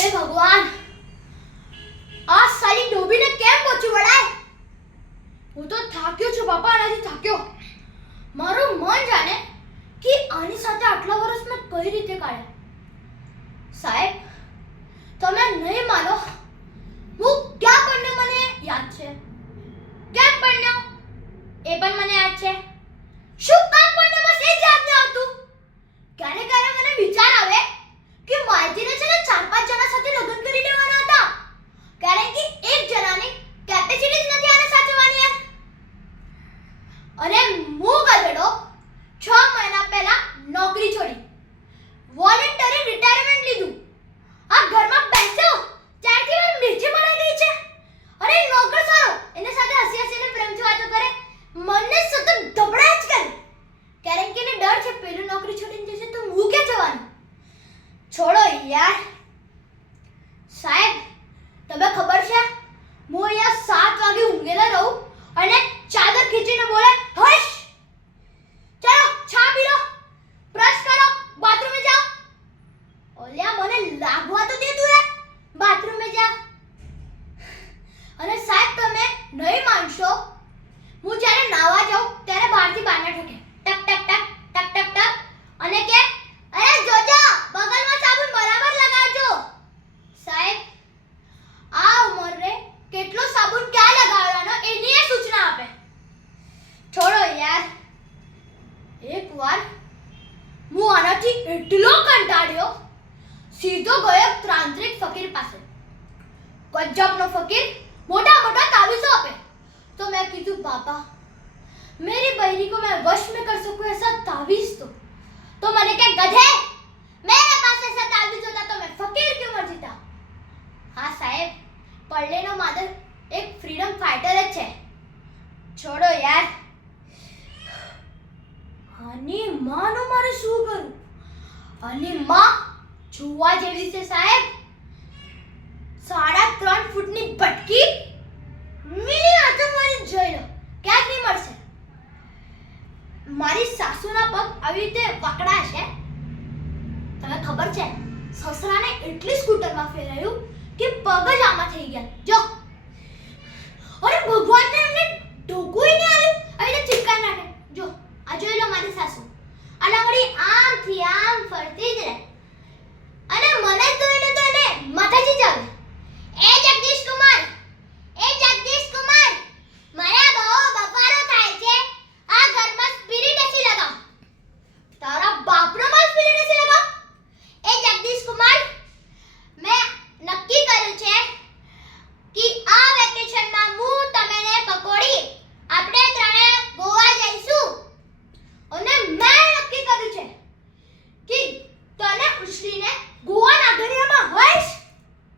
હે ભગવાન, આ સાલી ડોબીને કેમ પહોંચી વળાય? હું તો થાક્યો છું બાપા, આનાથી થાક્યો. મારું મન જાણે કે આની સાથે આટલા વર્ષ મેં કઈ રીતે કાઢ્યા. સાહેબ, તમે નહીં માનો, હું ક્યાં પરણ્યો મને યાદ છે. કેમ પરણ્યો એ પણ મને યાદ છે. શું કામ પરણ્યો બસ એ જ યાદ ન આવતું. ક્યારે ક્યારે મને વિચાર આવે કે માલતીને છે ને 4-5 જણા સાથે લગ્ન કરી દેવાના હતા, કારણ કે એક જણાની કેપેસિટી જ નથી આને સાચવવાની યાર. અને હું ગધેડો 6 મહિના પહેલા નોકરી છોડી વોલન્ટરી રિટાયરમેન્ટ લીધું. આ ઘરમાં બેસ્યો ત્યારથી મારી મિર્ચી બનાઈ ગઈ છે. અરે નોકર સારો એની સાથે હસી હસીને પ્રેમથી વાતો કરે, મને સતત ધબડાય જ કરે, કારણ કે એને ડર છે પેલું નોકરી છોડીને જશે તો હું ક્યાં જવાનું. છોડો યાર. સાહેબ, તમને ખબર છે હું અહીંયા 7 વાગે ઊંઘેલા રહું અને ચાદર ખીચીને બોલે, હશ ચાલો ચા પી લો, બ્રશ કરો, બાથરૂમે જાઓ. ઓલ્યા મને લાગવા તો દે તું યાર, બાથરૂમે જા. અને સાહેબ તમે નહીં માનશો, હું જ્યારે નાવા જાઉં ત્યારે બહારથી બારણા ઠોકે, ટક ટક ટક ટક ટક ટક, અને કે અરે જોજો બગલમાં સાબુન બરાબર લગાવજો. સાહેબ, આ ઉંમરે કેટલો સાબુન ક્યાં લગાવવાનો એની એ સૂચના આપે. છોડો યાર. એકવાર હું આનાથી એટલો કંટાળ્યો, સીધો ગયો તાંત્રિક ફકીર પાસે. ગજબનો ફકીર મોટા મોટા તાવીજો આપે. तो मैं कीधु बाबा, मेरी बहरी को मैं वश में कर सकूं ऐसा तावीज तो मैंने क्या गधे, मेरे पास ऐसा तावीज होता तो मैं फकीर क्यों मर जीता. हाँ साहेब, पढ़लेनो मादर एक फ्रीडम फाइटर જ છે. છોડો યાર. આની માનો મારે શું કરું? આની માં જોવા જેવી છે સાહેબ. 3.5 ફૂટની બટકી મિલી આતંકવાદી જોઈ લો, ક્યાંક નહીં મળશે. મારી સાસુના પગ આવી રીતે વકડા છે. તમને ખબર છે સસરાને એટલી સ્કૂટરમાં ફેરાયું કે પગ જ આમાં થઈ ગયા. જો